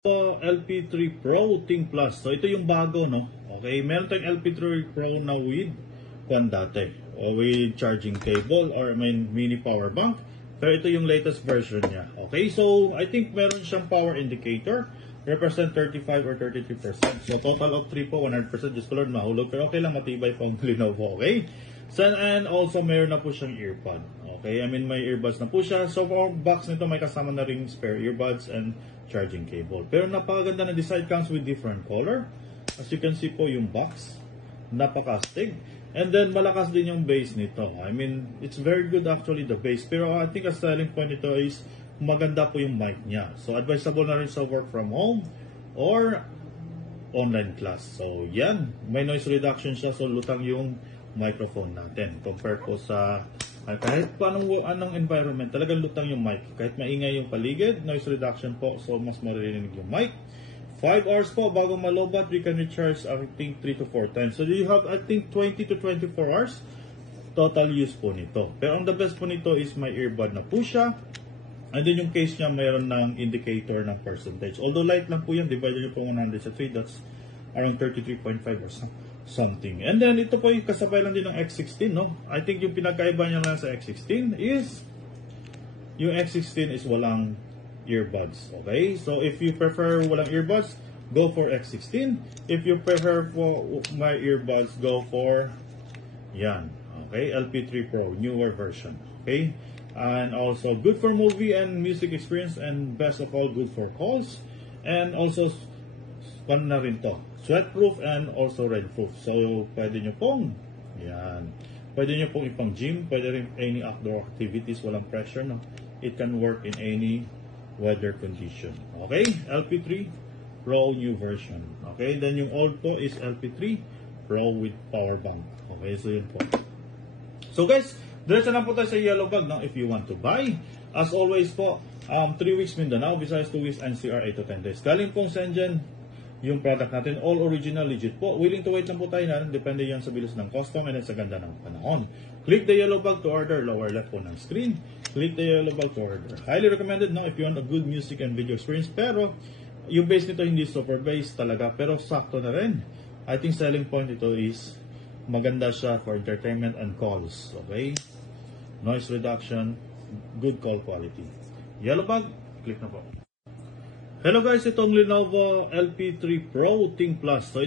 LP3 Pro Think Plus. So ito yung bago, no? Okay, meron tayong LP3 Pro na with dati o with charging cable or mini power bank. Pero ito yung latest version niya. Okay, so I think meron siyang power indicator. Represent 35 or 33%. So total of 3 po, 100%. Just ko Lord, mahulog. Pero okay lang, matibay pa ang Lenovo. Okay? So, and also meron na po siyang earpod. Okay, I mean may earbuds na po siya. So for box nito may kasama na ring spare earbuds and charging cable. Pero napakaganda na design, comes with different color. As you can see po yung box, napakastig. And then malakas din yung bass nito. I mean, it's very good actually the bass. Pero I think a selling point nito is maganda po yung mic niya. So advisable na rin sa work from home or online class. So yan, may noise reduction siya, so lutang yung microphone natin compare po sa kahit pa anong environment, talagang lutang yung mic. Kahit maingay yung paligid, noise reduction po, so mas maririnig yung mic. 5 hours po bago malobat, we can recharge I think 3 to 4 times. So you have I think 20 to 24 hours total use po nito. Pero ang the best po nito is may earbud na po siya. And then yung case niya mayroon ng indicator ng percentage. Although light lang po yan, divided nyo po 100 sa 3, that's around 33.5 or something. And then ito po yung kasabay lang din ng X16, no? I think yung pinagkaiba niya lang sa X16 is yung X16 is walang earbuds. Okay? So if you prefer walang earbuds, go for X16. If you prefer for my earbuds, go for yan. Okay? LP3 Pro, newer version. Okay? And also good for movie and music experience, and best of all, good for calls. And also pan na rin to, sweatproof and also rainproof. So pwede nyo pong yan, pwede nyo pong ipang gym, pwede rin any outdoor activities, walang pressure, no? It can work in any weather condition. Okay, LP3 Pro new version. Okay, then yung old po is LP3 Pro with power bank. Okay, so yun po. So guys, diretso na po tayo sa yellow bag, no? If you want to buy, as always po, 3 weeks Mindanao, Visayas 2 weeks NCR 8 to 10 days. Galing pong Shenzhen yung product natin, all original, legit po. Willing to wait lang po tayo na, depende yan sa bilis ng custom and then sa ganda ng panahon. Click the yellow bag to order, lower left po ng screen. Click the yellow bag to order. Highly recommended, no, if you want a good music and video experience. Pero yung bass nito hindi super bass talaga, pero sakto na rin. I think selling point ito is maganda siya for entertainment and calls. Okay, noise reduction, good call quality. Yellow bag, click na po. Hello guys, itong Lenovo LP3 Pro Think Plus. So